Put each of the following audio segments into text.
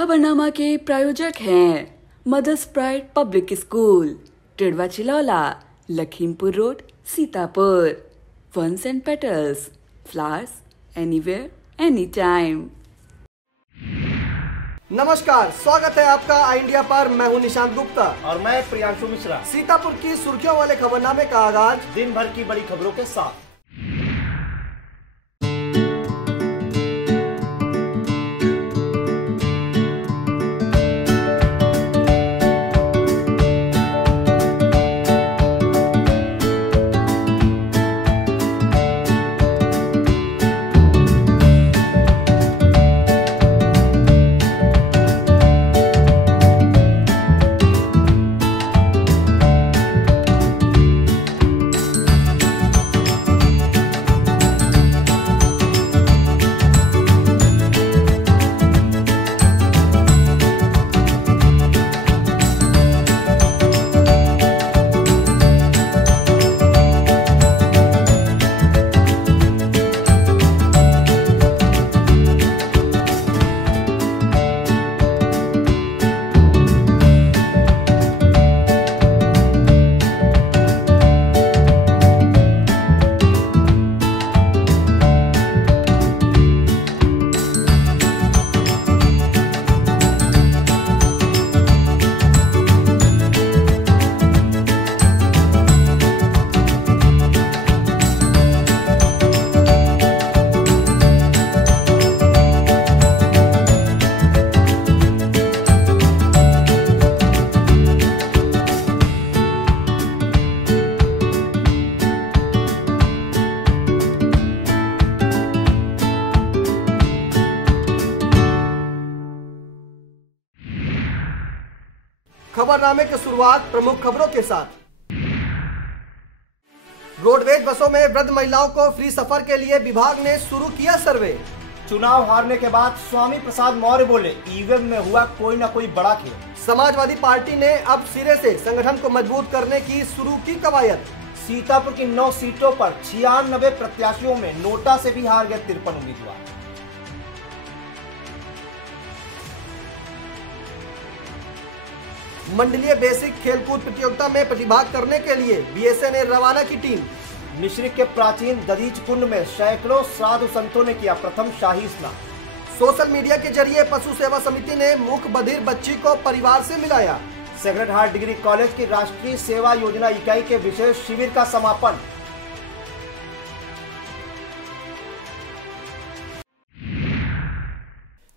खबरनामा के प्रायोजक हैं mother's pride public school, Tidwa Chilaula, Lakhimpur road, Sitapur. Ferns and petals, flowers anywhere any time. नमस्कार, स्वागत है आपका आई इंडिया पर। मैं हूं निशांत गुप्ता और मैं प्रियांशु मिश्रा। सीतापुर की सुर्खियों वाले खबरनामे का आगाज दिन भर की बड़ी खबरों के साथ। खबरनामे की शुरुआत प्रमुख खबरों के साथ। रोडवेज बसों में वृद्ध महिलाओं को फ्री सफर के लिए विभाग ने शुरू किया सर्वे। चुनाव हारने के बाद स्वामी प्रसाद मौर्य बोले, ईवीएम में हुआ कोई न कोई बड़ा खेल। समाजवादी पार्टी ने अब सिरे से संगठन को मजबूत करने की शुरू की कवायद। सीतापुर की 9 सीटों पर 96 प्रत्याशियों में नोटा से भी हार गए 53 उम्मीदवार। मंडलीय बेसिक खेलकूद प्रतियोगिता में प्रतिभाग करने के लिए बीएसए ने रवाना की टीम। मिश्रिक के प्राचीन दधीच कुंड में सैकड़ों साधु संतों ने किया प्रथम शाही स्नान। सोशल मीडिया के जरिए पशु सेवा समिति ने मूक बधिर बच्ची को परिवार से मिलाया। सेक्रेड हार्ट डिग्री कॉलेज की राष्ट्रीय सेवा योजना इकाई के विशेष शिविर का समापन।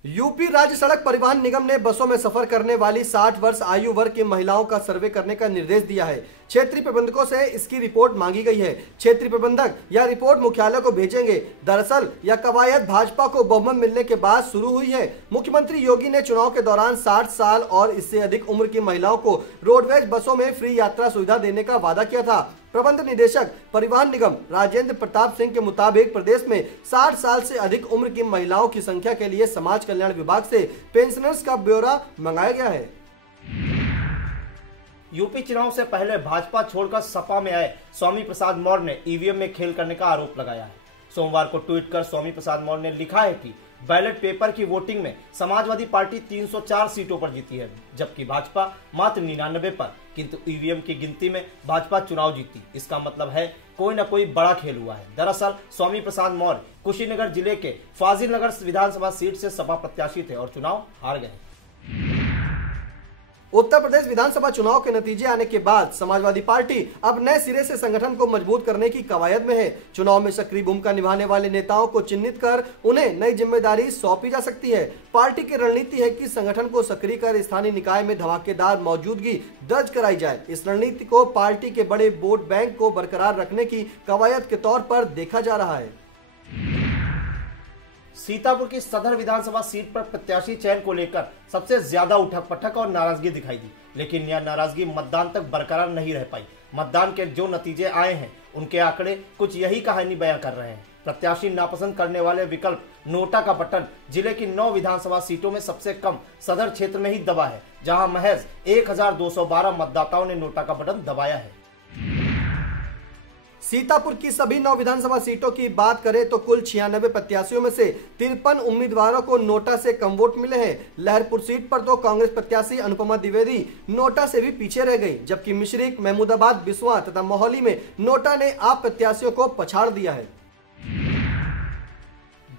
यूपी राज्य सड़क परिवहन निगम ने बसों में सफर करने वाली 60 वर्ष आयु वर्ग की महिलाओं का सर्वे करने का निर्देश दिया है। क्षेत्रीय प्रबंधकों से इसकी रिपोर्ट मांगी गई है। क्षेत्रीय प्रबंधक यह रिपोर्ट मुख्यालय को भेजेंगे। दरअसल यह कवायद भाजपा को बहुमत मिलने के बाद शुरू हुई है। मुख्यमंत्री योगी ने चुनाव के दौरान 60 साल और इससे अधिक उम्र की महिलाओं को रोडवेज बसों में फ्री यात्रा सुविधा देने का वादा किया था। प्रबंध निदेशक परिवहन निगम राजेंद्र प्रताप सिंह के मुताबिक प्रदेश में 60 साल से अधिक उम्र की महिलाओं की संख्या के लिए समाज कल्याण विभाग से पेंशनर्स का ब्यौरा मंगाया गया है। यूपी चुनाव से पहले भाजपा छोड़कर सपा में आए स्वामी प्रसाद मौर्य ने ईवीएम में खेल करने का आरोप लगाया है। सोमवार को ट्वीट कर स्वामी प्रसाद मौर्य ने लिखा है कि बैलेट पेपर की वोटिंग में समाजवादी पार्टी 304 सीटों पर जीती है, जबकि भाजपा मात्र 99 पर, किंतु ईवीएम की गिनती में भाजपा चुनाव जीती। इसका मतलब है कोई न कोई बड़ा खेल हुआ है। दरअसल स्वामी प्रसाद मौर्य कुशीनगर जिले के फाजिल नगर विधानसभा सीट से सपा प्रत्याशी थे और चुनाव हार गए। उत्तर प्रदेश विधानसभा चुनाव के नतीजे आने के बाद समाजवादी पार्टी अब नए सिरे से संगठन को मजबूत करने की कवायद में है। चुनाव में सक्रिय भूमिका निभाने वाले नेताओं को चिन्हित कर उन्हें नई जिम्मेदारी सौंपी जा सकती है। पार्टी की रणनीति है कि संगठन को सक्रिय कर स्थानीय निकाय में धमाकेदार मौजूदगी दर्ज कराई जाए। इस रणनीति को पार्टी के बड़े वोट बैंक को बरकरार रखने की कवायद के तौर पर देखा जा रहा है। सीतापुर की सदर विधानसभा सीट पर प्रत्याशी चयन को लेकर सबसे ज्यादा उठक पटक और नाराजगी दिखाई दी, लेकिन यह नाराजगी मतदान तक बरकरार नहीं रह पाई। मतदान के जो नतीजे आए हैं उनके आंकड़े कुछ यही कहानी बयां कर रहे हैं। प्रत्याशी नापसंद करने वाले विकल्प नोटा का बटन जिले की 9 विधानसभा सीटों में सबसे कम सदर क्षेत्र में ही दबा है, जहां महज 1212 मतदाताओं ने नोटा का बटन दबाया है। सीतापुर की सभी 9 विधानसभा सीटों की बात करें तो कुल 96 प्रत्याशियों में से 53 उम्मीदवारों को नोटा से कम वोट मिले हैं। लहरपुर सीट पर तो कांग्रेस प्रत्याशी अनुपमा द्विवेदी नोटा से भी पीछे रह गई, जबकि मिश्रिक, महमूदाबाद, बिस्वा तथा मोहाली में नोटा ने आप प्रत्याशियों को पछाड़ दिया है।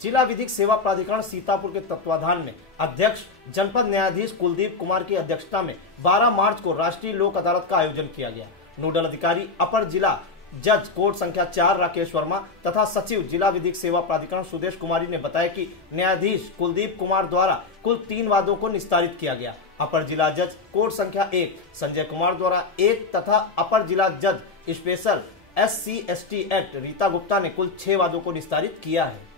जिला विधिक सेवा प्राधिकरण सीतापुर के तत्वाधान में अध्यक्ष जनपद न्यायाधीश कुलदीप कुमार की अध्यक्षता में 12 मार्च को राष्ट्रीय लोक अदालत का आयोजन किया गया। नोडल अधिकारी अपर जिला जज कोर्ट संख्या 4 राकेश वर्मा तथा सचिव जिला विधिक सेवा प्राधिकरण सुदेश कुमारी ने बताया कि न्यायाधीश कुलदीप कुमार द्वारा कुल 3 वादों को निस्तारित किया गया। अपर जिला जज कोर्ट संख्या 1 संजय कुमार द्वारा 1 तथा अपर जिला जज special SC/ST act Rita Gupta ने कुल 6 वादों को निस्तारित किया है।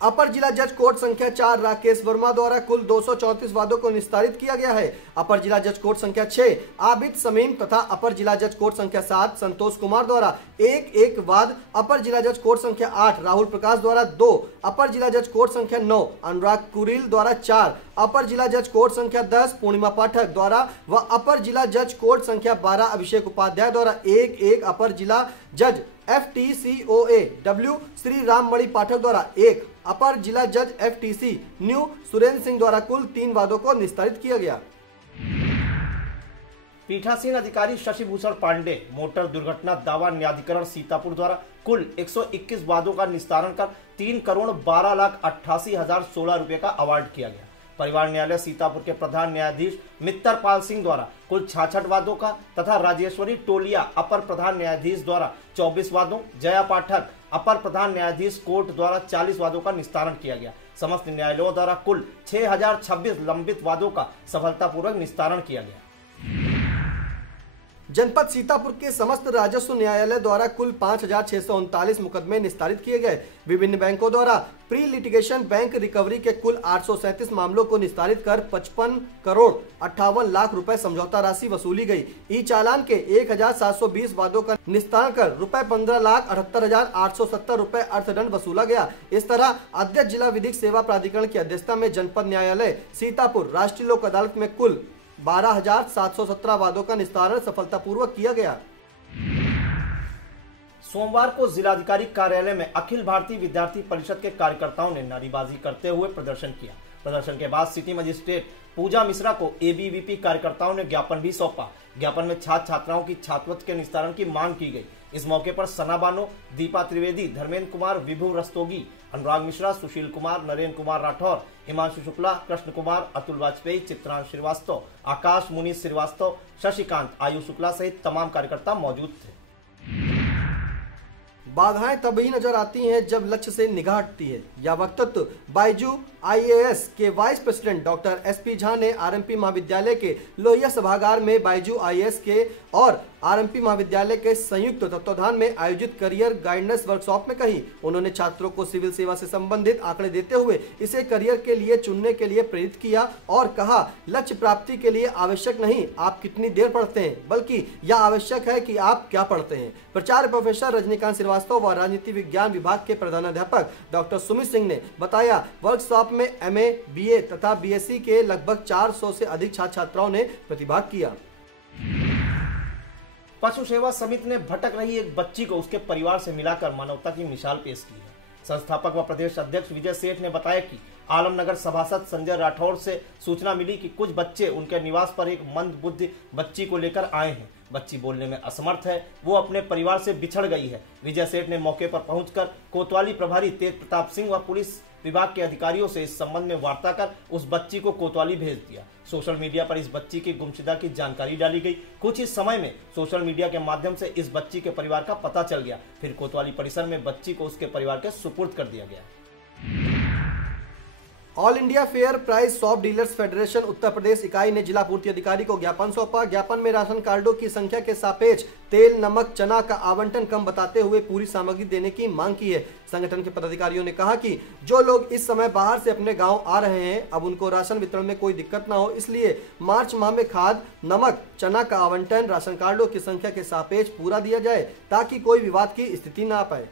अपर जिला जज कोर्ट संख्या 4 राकेश वर्मा द्वारा कुल 234 वादों को निस्तारित किया गया है। अपर जिला जज कोर्ट संख्या 6 आबिद समीम तथा अपर जिला जज कोर्ट संख्या 7 संतोष कुमार द्वारा 1 वाद, अपर जिला जज कोर्ट संख्या 8 राहुल प्रकाश द्वारा 2, अपर जिला जज कोर्ट संख्या 9 अनुराग कुरील द्वारा 4, अपर जिला जज कोर्ट संख्या 10 पूर्णिमा पाठक द्वारा व अपर जिला जज कोर्ट संख्या 12 अभिषेक उपाध्याय द्वारा 1, अपर जिला जज FTCOA W श्री राम मणि पाठक द्वारा 1, अपर जिला जज FTC न्यू सुरेंद्र सिंह द्वारा कुल 3 वादों को निस्तारित किया गया। पीठासीन अधिकारी शशि भूषण पांडे मोटर दुर्घटना दावा न्यायाधिकरण सीतापुर द्वारा कुल 121 वादों का निस्तारण कर 3,12,88,016 रुपए का अवार्ड किया गया। परिवार न्यायालय सीतापुर के प्रधान न्यायाधीश मित्तर पाल सिंह द्वारा कुल 66 वादों का तथा राजेश्वरी टोलिया अपर प्रधान न्यायाधीश द्वारा 24 वादों, जया पाठक अपर प्रधान न्यायाधीश कोर्ट द्वारा 40 वादों का निस्तारण किया गया। समस्त न्यायालयों द्वारा कुल 6026 लंबित वादों का सफलतापूर्वक निस्तारण किया गया। जनपद सीतापुर के समस्त राजस्व न्यायालय द्वारा कुल 5,639 मुकदमे निस्तारित किए गए। विभिन्न बैंकों द्वारा प्री लिटिगेशन बैंक रिकवरी के कुल 837 मामलों को निस्तारित कर 55 करोड़ 58 लाख रुपए समझौता राशि वसूली गई। ई चालान के 1,720 वादों का निस्तारण कर रुपए 15,78,870 रुपए अर्थदंड वसूला गया। इस तरह अध्यक्ष जिला विधिक सेवा प्राधिकरण की अध्यक्षता में जनपद न्यायालय सीतापुर राष्ट्रीय लोक अदालत में कुल 12,717 वादों का निस्तारण सफलतापूर्वक किया गया। सोमवार को जिलाधिकारी कार्यालय में अखिल भारतीय विद्यार्थी परिषद के कार्यकर्ताओं ने नारेबाजी करते हुए प्रदर्शन किया। प्रदर्शन के बाद सिटी मजिस्ट्रेट पूजा मिश्रा को ABVP कार्यकर्ताओं ने ज्ञापन भी सौंपा। ज्ञापन में छात्र छात्राओं की छात्रवृत्ति के निस्तारण की मांग की गई। इस मौके पर सना बानो, दीपा त्रिवेदी, धर्मेंद्र कुमार, विभु रस्तोगी, अनुराग मिश्रा, सुशील कुमार, नरेंद्र कुमार राठौर, हिमांशु शुक्ला, कृष्ण कुमार, अतुल वाजपेयी, चित्रांश श्रीवास्तव, आकाश मुनीष श्रीवास्तव, शशिकांत, आयु शुक्ला सहित तमाम कार्यकर्ता मौजूद थे। बाधाएं तभी नजर आती हैं जब लक्ष्य से निगाह हटती है। यह वक्तव्य बायजू IAS के vice president doctor SP Jha ने RMP महाविद्यालय के लोहिया सभागार में बायजू IAS के और RMP महाविद्यालय के संयुक्त तत्वाधान में आयोजित करियर गाइडेंस वर्कशॉप में कही। उन्होंने छात्रों को सिविल सेवा से संबंधित आंकड़े देते हुए इसे करियर के लिए चुनने के लिए प्रेरित किया और कहा, लक्ष्य प्राप्ति के लिए आवश्यक नहीं आप कितनी देर पढ़ते हैं, बल्कि यह आवश्यक है कि आप क्या पढ़ते हैं। प्राचार्य प्रोफेसर रजनीकांत श्रीवास्तव व राजनीति विज्ञान विभाग के प्रधानाध्यापक डॉक्टर सुमित सिंह ने बताया, वर्कशॉप में MA, BA तथा BSc के लगभग 400 से अधिक छात्र छात्राओं ने प्रतिभाग किया। पशु सेवा समिति ने भटक रही एक बच्ची को उसके परिवार से मिलाकर मानवता की मिसाल पेश की है। संस्थापक व प्रदेश अध्यक्ष विजय सेठ ने बताया कि आलमनगर सभासद संजय राठौर से सूचना मिली कि कुछ बच्चे उनके निवास पर एक मंद बुद्धि बच्ची को लेकर आए हैं। बच्ची बोलने में असमर्थ है, वो अपने परिवार से बिछड़ गई है। विजय सेठ ने मौके पर पहुंचकर कोतवाली प्रभारी तेज प्रताप सिंह व पुलिस विभाग के अधिकारियों से इस संबंध में वार्ता कर उस बच्ची को कोतवाली भेज दिया। सोशल मीडिया पर इस बच्ची की गुमशुदा की जानकारी डाली गई। कुछ इस समय में सोशल मीडिया के माध्यम से इस बच्ची के परिवार का पता चल गया। फिर कोतवाली परिसर में बच्ची को उसके परिवार के सुपुर्द कर दिया गया। All India fair price shop dealers federation Uttar Pradesh इकाई ने जिला पूर्ति अधिकारी को ज्ञापन सौंपा। ज्ञापन में राशन कार्डों की संख्या के सापेक्ष तेल, नमक, चना का आवंटन कम बताते हुए पूरी सामग्री देने की मांग की है। संगठन के पदाधिकारियों ने कहा कि जो लोग इस समय बाहर से अपने गांव आ रहे हैं, अब उनको राशन वितरण में कोई दिक्कत ना हो, इसलिए मार्च माह में खाद, नमक, चना का आवंटन राशन कार्डों की संख्या के सापेक्ष पूरा दिया जाए ताकि कोई विवाद की स्थिति ना आ पाए।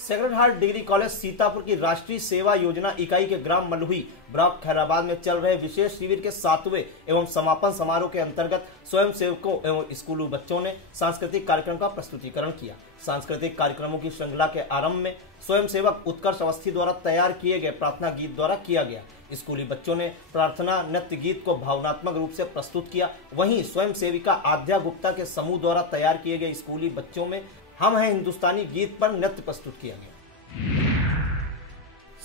Sacred heart degree college Sitapur की राष्ट्रीय सेवा योजना इकाई के ग्राम मलुही ब्लॉक खैराबाद में चल रहे विशेष शिविर के 7वें एवं समापन समारोह के अंतर्गत स्वयं सेवकों एवं स्कूली बच्चों ने सांस्कृतिक कार्यक्रम का प्रस्तुतिकरण किया। सांस्कृतिक कार्यक्रमों की श्रृंखला के आरंभ में स्वयं सेवक उत्कर्ष अवस्थी द्वारा तैयार किए गए प्रार्थना गीत द्वारा किया गया। स्कूली बच्चों ने प्रार्थना नृत्य गीत को भावनात्मक रूप से प्रस्तुत किया। वहीं स्वयं सेविका आद्या गुप्ता के समूह द्वारा तैयार किए गए स्कूली बच्चों में हम हैं हिंदुस्तानी गीत पर नृत्य प्रस्तुत किया गया।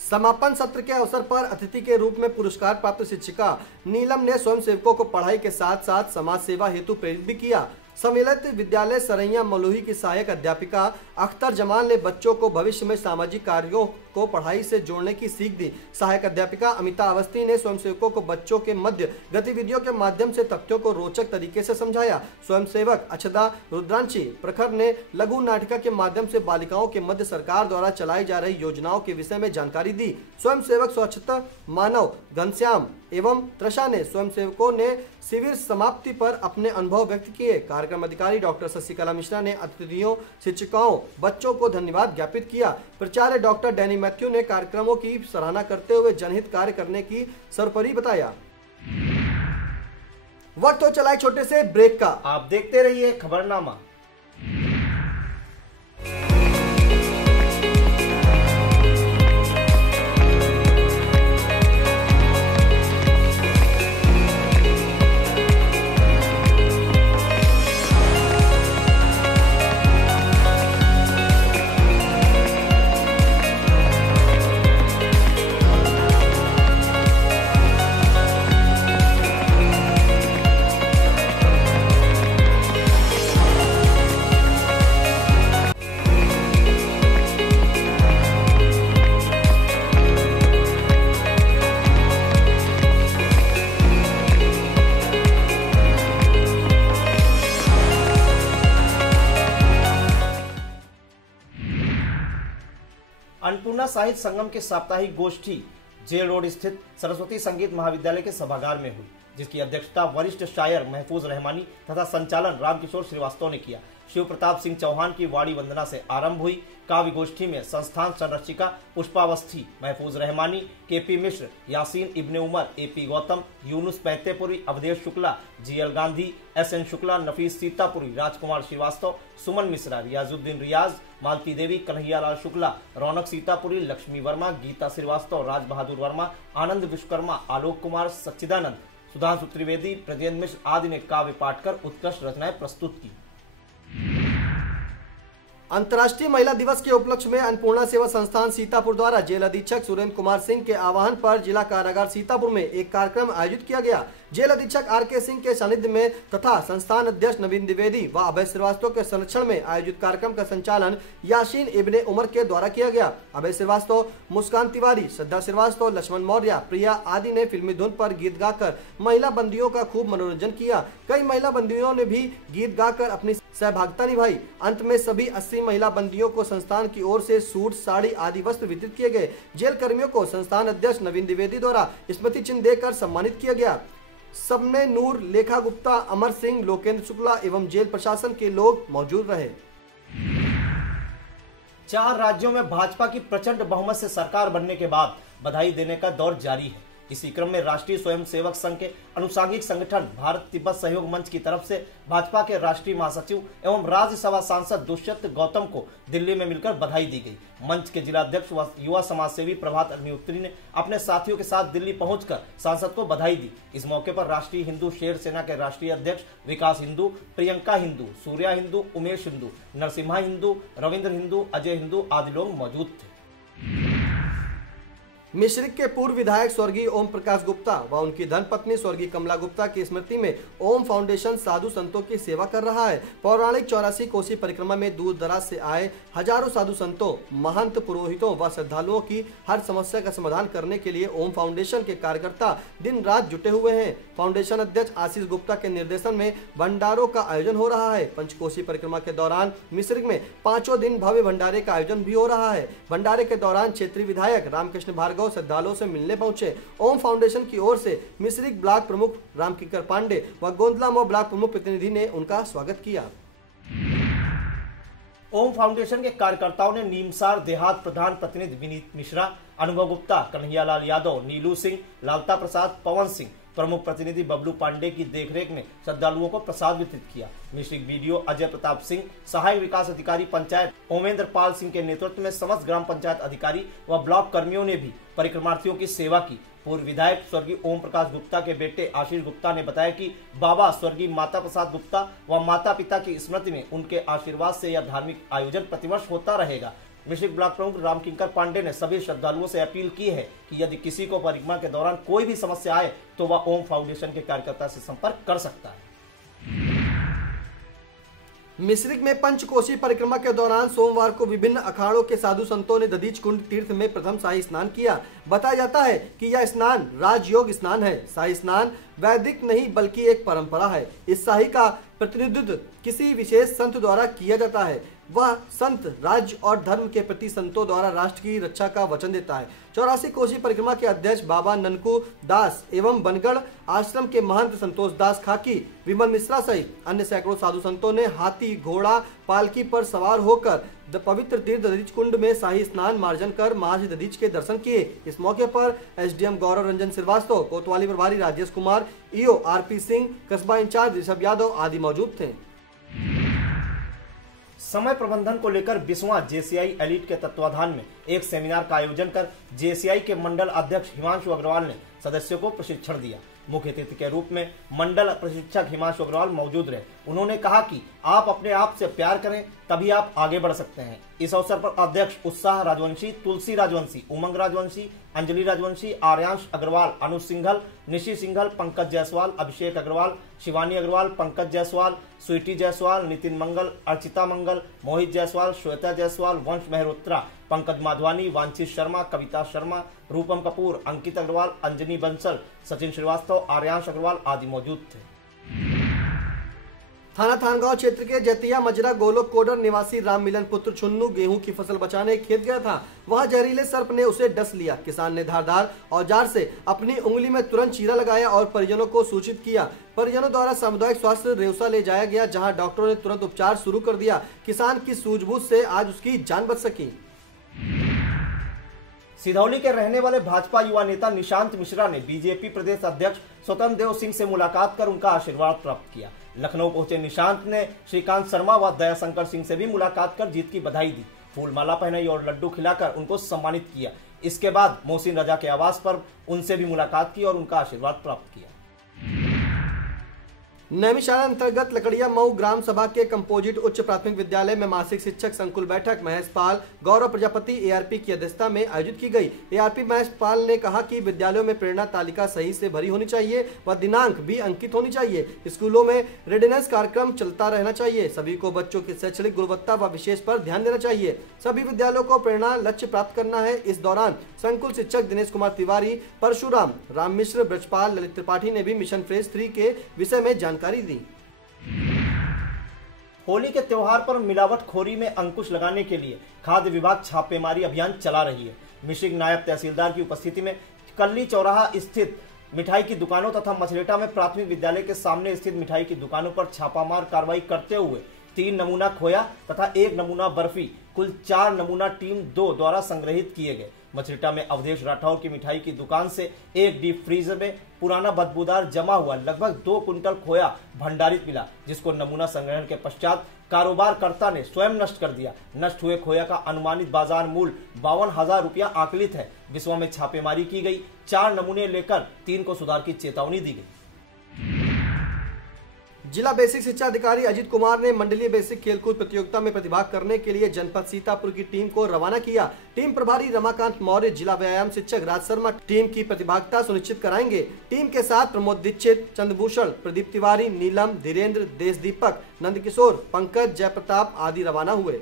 समापन सत्र के अवसर पर अतिथि के रूप में पुरस्कार प्राप्त शिक्षिका नीलम ने स्वयंसेवकों को पढ़ाई के साथ साथ समाज सेवा हेतु प्रेरित भी किया। सम्मिलित विद्यालय सरैया मलुही की सहायक अध्यापिका अख्तर जमाल ने बच्चों को भविष्य में सामाजिक कार्यों को पढ़ाई से जोड़ने की सीख दी। सहायक अध्यापिका अमिता अवस्थी ने स्वयंसेवकों को बच्चों के मध्य गतिविधियों के माध्यम से तथ्यों को रोचक तरीके से समझाया। स्वयंसेवक अक्षदा रुद्रांशी प्रखर ने लघु नाटिका के माध्यम से बालिकाओं के मध्य सरकार द्वारा चलाई जा रही योजनाओं के विषय में जानकारी दी। स्वयंसेवक स्वच्छता मानव घनश्याम एवं त्रषा ने स्वयंसेवकों ने शिविर समाप्ति पर अपने अनुभव व्यक्त किए। कार्यक्रम अधिकारी डॉक्टर शशिकला मिश्रा ने अतिथियों, शिक्षिकाओं, बच्चों को धन्यवाद ज्ञापित किया। प्राचार्य डॉक्टर डैनी मैथ्यू ने कार्यक्रमों की सराहना करते हुए जनहित कार्य करने की सर्वोपरि बताया। वक्त हो चला एक छोटे से ब्रेक का। आप देखते रहिए खबरनामा। अन्नपूर्णा साहित्य संगम के साप्ताहिक गोष्ठी जेल रोड स्थित सरस्वती संगीत महाविद्यालय के सभागार में हुई, जिसकी अध्यक्षता वरिष्ठ शायर महफूज रहमानी तथा संचालन रामकिशोर श्रीवास्तव ने किया। शिव प्रताप सिंह चौहान की वाणी वंदना से आरंभ हुई। काव्य गोष्ठी में संस्थान संरक्षिका Pushpa Awasthi, Mahfooz Rahmani, KP Mishra, Yaseen Ibne Umar, AP Gautam, Yunus Paitepuri, Awadhesh Shukla, GL Gandhi, SN Shukla, Nafees Sitapuri, Rajkumar Srivastava, Suman Mishra, Riyazuddin Riyaz, Malti Devi, Kanhaiyalal Shukla, Raunak Sitapuri, Lakshmi Verma, Geeta Srivastava, Raj Bahadur Verma, Anand Vishwakarma, Alok Kumar, Sachchidanand, Sudhanshu Trivedi, Brajendra Mishra आदि ने काव्य पाठ कर उत्कृष्ट रचनाएं प्रस्तुत की। अंतर्राष्ट्रीय महिला दिवस के उपलक्ष्य में अन्नपूर्णा सेवा संस्थान सीतापुर द्वारा जेल अधीक्षक सुरेंद्र कुमार सिंह के आह्वान पर जिला कारागार सीतापुर में एक कार्यक्रम आयोजित किया गया। जेल अधीक्षक आर.के. सिंह के सानिध्य में तथा संस्थान अध्यक्ष नवीन द्विवेदी व अभय श्रीवास्तव के संरक्षण में आयोजित कार्यक्रम का संचालन यासीन इब्ने उमर के द्वारा किया गया। अभय श्रीवास्तव, मुस्कान तिवारी, श्रद्धा श्रीवास्तव, लक्ष्मण मौर्य, प्रिया आदि ने फिल्मी धुन पर गीत गाकर महिला बंदियों का खूब मनोरंजन किया। कई महिला बंदियों ने भी गीत गाकर अपनी सहभागिता निभाई। अंत में सभी 80 महिला बंदियों को संस्थान की ओर से सूट, साड़ी आदि वस्त्र वितरित किए गए। जेल कर्मियों को संस्थान अध्यक्ष नवीन द्विवेदी द्वारा स्मृति चिन्ह देकर सम्मानित किया गया। सबने नूर, लेखा गुप्ता, अमर सिंह, लोकेंद्र शुक्ला एवं जेल प्रशासन के लोग मौजूद रहे। 4 राज्यों में भाजपा की प्रचंड बहुमत से सरकार बनने के बाद बधाई देने का दौर जारी है। इसी क्रम में राष्ट्रीय स्वयंसेवक संघ के अनुसांगिक संगठन भारत तिब्बत सहयोग मंच की तरफ से भाजपा के राष्ट्रीय महासचिव एवं राज्यसभा सांसद दुष्यंत गौतम को दिल्ली में मिलकर बधाई दी गई। मंच के जिलाध्यक्ष व युवा समाज सेवी प्रभात अग्निहोत्री ने अपने साथियों के साथ दिल्ली पहुंचकर सांसद को बधाई दी। इस मौके पर राष्ट्रीय हिंदू शेर सेना के राष्ट्रीय अध्यक्ष विकास हिंदू, प्रियंका हिंदू, सूर्या हिंदू, उमेश हिंदू, नरसिम्हा हिंदू, रविंद्र हिंदू, अजय हिंदू आदि लोग मौजूद थे। मिश्रिक के पूर्व विधायक स्वर्गीय ओम प्रकाश गुप्ता व उनकी धर्मपत्नी स्वर्गीय कमला गुप्ता की स्मृति में ओम फाउंडेशन साधु संतों की सेवा कर रहा है। पौराणिक 84 कोसी परिक्रमा में दूर दराज से आए हजारों साधु संतों, महंत, पुरोहितों व श्रद्धालुओं की हर समस्या का समाधान करने के लिए ओम फाउंडेशन के कार्यकर्ता दिन रात जुटे हुए हैं। फाउंडेशन अध्यक्ष आशीष गुप्ता के निर्देशन में भंडारों का आयोजन हो रहा है। पंचकोसी परिक्रमा के दौरान मिश्रिक में 5 दिन भव्य भंडारे का आयोजन भी हो रहा है। भंडारे के दौरान क्षेत्रीय विधायक रामकृष्ण भार्गव श्रद्धालुओं से मिलने पहुंचे। ओम फाउंडेशन की ओर से मिश्रिक ब्लॉक प्रमुख रामकिंकर पांडे व गोंदला ब्लॉक प्रमुख प्रतिनिधि ने उनका स्वागत किया। ओम फाउंडेशन के कार्यकर्ताओं ने नीमसार देहात प्रधान प्रतिनिधि विनीत मिश्रा, अनुभव गुप्ता, कन्हैयालाल यादव, नीलू सिंह, लालता प्रसाद, पवन सिंह, प्रमुख प्रतिनिधि बबलू पांडे की देखरेख में श्रद्धालुओं को प्रसाद वितरित किया। मिश्रिक वीडियो अजय प्रताप सिंह, सहायक विकास अधिकारी पंचायत ओमेंद्र पाल सिंह के नेतृत्व में समस्त ग्राम पंचायत अधिकारी व ब्लॉक कर्मियों ने भी परिक्रमार्थियों की सेवा की। पूर्व विधायक स्वर्गीय ओम प्रकाश गुप्ता के बेटे आशीष गुप्ता ने बताया कि बाबा स्वर्गीय माता प्रसाद गुप्ता व माता पिता की स्मृति में उनके आशीर्वाद से यह धार्मिक आयोजन प्रतिवर्ष होता रहेगा। मिश्रिक ब्लॉक प्रमुख रामकिंकर पांडे ने सभी श्रद्धालुओं से अपील की है कि यदि किसी को परिक्रमा के दौरान कोई भी समस्या आए तो वह ओम फाउंडेशन के कार्यकर्ता से संपर्क कर सकता है। मिश्रिक में पंचकोशी परिक्रमा के दौरान सोमवार को विभिन्न अखाड़ों के साधु संतों ने दधीच कुंड तीर्थ में प्रथम शाही स्नान किया। बताया जाता है कि यह स्नान राजयोग स्नान है। शाही स्नान वैदिक नहीं बल्कि एक परंपरा है। इस शाही का प्रतिनिधित्व किसी विशेष संत द्वारा किया जाता है। वह संत राज्य और धर्म के प्रति संतों द्वारा राष्ट्र की रक्षा का वचन देता है। 84 कोशी परिक्रमा के अध्यक्ष बाबा ननकू दास एवं बनगढ़ आश्रम के महंत संतोष दास खाकी, विमल मिश्रा सहित अन्य सैकड़ों साधु संतों ने हाथी, घोड़ा, पालकी पर सवार होकर पवित्र तीर्थ दधीच कुंड में शाही स्नान मार्जन कर महर्षि दधीच के दर्शन किए। इस मौके पर एसडीएम गौरव रंजन श्रीवास्तव, कोतवाली प्रभारी राजेश कुमार, ईओ आरपी सिंह, कस्बा इंचार्ज ऋषभ यादव आदि मौजूद थे। समय प्रबंधन को लेकर 20वां जेसीआई एलीट के तत्वाधान में एक सेमिनार का आयोजन कर जेसीआई के मंडल अध्यक्ष हिमांशु अग्रवाल ने सदस्यों को प्रशिक्षण दिया। मुख्य अतिथि के रूप में मंडल प्रशिक्षक हिमांशु अग्रवाल मौजूद रहे। उन्होंने कहा कि आप अपने आप से प्यार करें तभी आप आगे बढ़ सकते हैं। इस अवसर पर अध्यक्ष उत्साह राजवंशी, तुलसी राजवंशी, उमंग राजवंशी, अंजलि राजवंशी, आर्यांश अग्रवाल, अनुज सिंघल, निशी सिंघल, पंकज जायसवाल, अभिषेक अग्रवाल, शिवानी अग्रवाल, पंकज जायसवाल, स्वीटी जायसवाल, नितिन मंगल, अर्चिता मंगल, मोहित जायसवाल, श्वेता जायसवाल, वंश मेहरोत्रा, पंकज माधवानी, वांछित शर्मा, कविता शर्मा, रूपम कपूर, अंकित अग्रवाल, अंजनी बंसल, सचिन श्रीवास्तव, आर्यांश अग्रवाल आदि मौजूद थे। थाना थानगांव क्षेत्र के जतिया मजरा गोलोक कोडर निवासी राम मिलन पुत्र छुन्नू गेहूं की फसल बचाने खेत गया था। वहां जहरीले सर्प ने उसे डस लिया। किसान ने धारदार औजार से अपनी उंगली में तुरंत चीरा लगाया और परिजनों को सूचित किया। परिजनों द्वारा सामुदायिक स्वास्थ्य रेवसा ले जाया गया, जहां डॉक्टरों ने तुरंत उपचार शुरू कर दिया। किसान की सूझबूझ से आज उसकी जान बच सकी। सिधौली के रहने वाले भाजपा युवा नेता निशांत मिश्रा ने बीजेपी प्रदेश अध्यक्ष स्वतंत्र देव सिंह से मुलाकात कर उनका आशीर्वाद प्राप्त किया। लखनऊ पहुंचे निशांत ने श्रीकांत शर्मा व दयाशंकर सिंह से भी मुलाकात कर जीत की बधाई दी, फूलमाला पहनाई और लड्डू खिलाकर उनको सम्मानित किया। इसके बाद मोहसिन रजा के आवास पर उनसे भी मुलाकात की और उनका आशीर्वाद प्राप्त किया। नैमिषारण्य अंतर्गत लकड़िया मऊ ग्राम सभा के कंपोजिट उच्च प्राथमिक विद्यालय में मासिक शिक्षक संकुल बैठक महेश पाल, गौरव प्रजापति एआरपी की अध्यक्षता में आयोजित की गई। एआरपी महेश पाल ने कहा कि विद्यालयों में प्रेरणा तालिका सही से भरी होनी चाहिए व दिनांक भी अंकित होनी चाहिए। स्कूलों में रेडिनेस कार्यक्रम चलता रहना चाहिए। सभी को बच्चों की शैक्षणिक गुणवत्ता व विशेष पर ध्यान देना चाहिए। सभी विद्यालयों को प्रेरणा लक्ष्य प्राप्त करना है। इस दौरान संकुल शिक्षक दिनेश कुमार तिवारी, परशुराम, राम मिश्र, ब्रजपाल, ललित त्रिपाठी ने भी मिशन फेज 3 के विषय में जानकारी दी। होली के त्योहार पर मिलावटखोरी में अंकुश लगाने के लिए खाद्य विभाग छापेमारी अभियान चला रही है। मिश्रिक नायब तहसीलदार की उपस्थिति में कल्ली चौराहा स्थित मिठाई की दुकानों तथा मछलेटा में प्राथमिक विद्यालय के सामने स्थित मिठाई की दुकानों पर छापामार कार्रवाई करते हुए 3 नमूना खोया तथा 1 नमूना बर्फी, कुल 4 नमूना टीम 2 द्वारा संग्रहित किए गए। मछलिटा में अवधेश राठौर की मिठाई की दुकान से एक डीप फ्रीजर में पुराना बदबूदार जमा हुआ लगभग 2 कुंटल खोया भंडारित मिला, जिसको नमूना संग्रहण के पश्चात कारोबारकर्ता ने स्वयं नष्ट कर दिया। नष्ट हुए खोया का अनुमानित बाजार मूल्य 52,000 रुपया आकलित है। विश्व में छापेमारी की गई। 4 नमूने लेकर 3 को सुधार की चेतावनी दी गई। जिला बेसिक शिक्षा अधिकारी अजित कुमार ने मंडलीय बेसिक खेलकूद प्रतियोगिता में प्रतिभाग करने के लिए जनपद सीतापुर की टीम को रवाना किया। टीम प्रभारी रमाकांत मौर्य, जिला व्यायाम शिक्षक राज शर्मा टीम की प्रतिभागिता सुनिश्चित कराएंगे। टीम के साथ प्रमोद दीक्षित, चंद्रभूषण, प्रदीप तिवारी, नीलम, धीरेन्द्र, देशदीपक, नंदकिशोर, पंकज, जयप्रताप आदि रवाना हुए।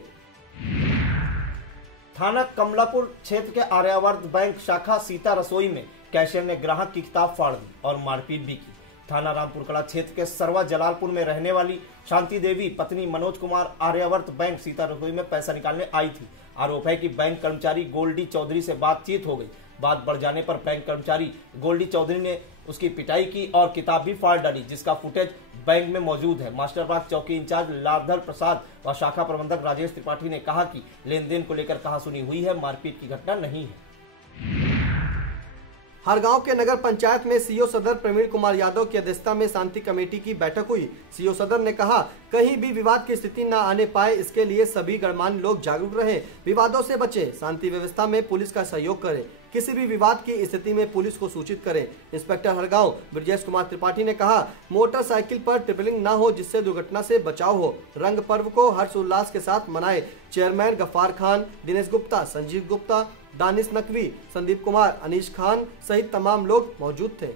थाना कमलापुर क्षेत्र के आर्यावर्त बैंक शाखा सीता रसोई में कैशियर ने ग्राहक की किताब फाड़ दी और मारपीट भी की। थाना रामपुर कला क्षेत्र के सरवा जलालपुर में रहने वाली शांति देवी पत्नी मनोज कुमार आर्यावर्त बैंक सीता रसोई में पैसा निकालने आई थी। आरोप है कि बैंक कर्मचारी गोल्डी चौधरी से बातचीत हो गई। बात बढ़ जाने पर बैंक कर्मचारी गोल्डी चौधरी ने उसकी पिटाई की और किताब भी फाड़ डाली, जिसका फुटेज बैंक में मौजूद है। मास्टरबाग चौकी इंचार्ज लालधर प्रसाद व शाखा प्रबंधक राजेश त्रिपाठी ने कहा कि लेन देन को लेकर कहासुनी हुई है, मारपीट की घटना नहीं है। हरगांव के नगर पंचायत में सीओ सदर प्रवीण कुमार यादव की अध्यक्षता में शांति कमेटी की बैठक हुई। सीओ सदर ने कहा, कहीं भी विवाद की स्थिति न आने पाए, इसके लिए सभी गणमान्य लोग जागरूक रहें, विवादों से बचें, शांति व्यवस्था में पुलिस का सहयोग करें, किसी भी विवाद की स्थिति में पुलिस को सूचित करें। इंस्पेक्टर हरगांव ब्रजेश कुमार त्रिपाठी ने कहा, मोटरसाइकिल पर ट्रिपलिंग न हो, जिससे दुर्घटना से बचाव हो। रंग पर्व को हर्षोल्लास के साथ मनाए। चेयरमैन गफ्फार खान, दिनेश गुप्ता, संजीव गुप्ता, दानिश नकवी, संदीप कुमार, अनीश खान सहित तमाम लोग मौजूद थे।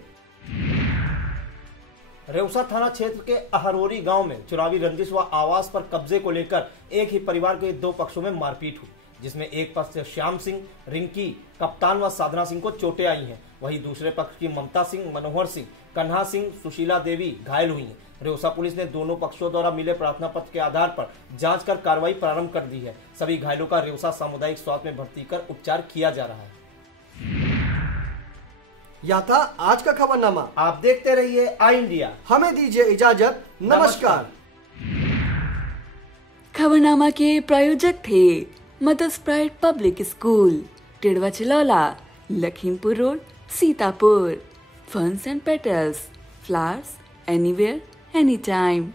रेउसा थाना क्षेत्र के अहरोरी गांव में चुनावी रंजिश व आवास पर कब्जे को लेकर एक ही परिवार के दो पक्षों में मारपीट हुई, जिसमें एक पक्ष से श्याम सिंह, रिंकी, कप्तान व साधना सिंह को चोटें आई हैं। वहीं दूसरे पक्ष की ममता सिंह, मनोहर सिंह, कन्हा सिंह, सुशीला देवी घायल हुई हैं। रेउसा पुलिस ने दोनों पक्षों द्वारा मिले प्रार्थना पत्र के आधार पर जांच कर कार्रवाई प्रारंभ कर दी है। सभी घायलों का रेउसा सामुदायिक स्वास्थ्य में भर्ती कर उपचार किया जा रहा है। यह था आज का खबरनामा। आप देखते रहिए आई इंडिया। हमें दीजिए इजाजत। नमस्कार। खबरनामा के प्रायोजक थे mother's pride public school, Tidwa Chilaula, Lakhimpur road, Sitapur. Ferns and petals, flowers anywhere anytime.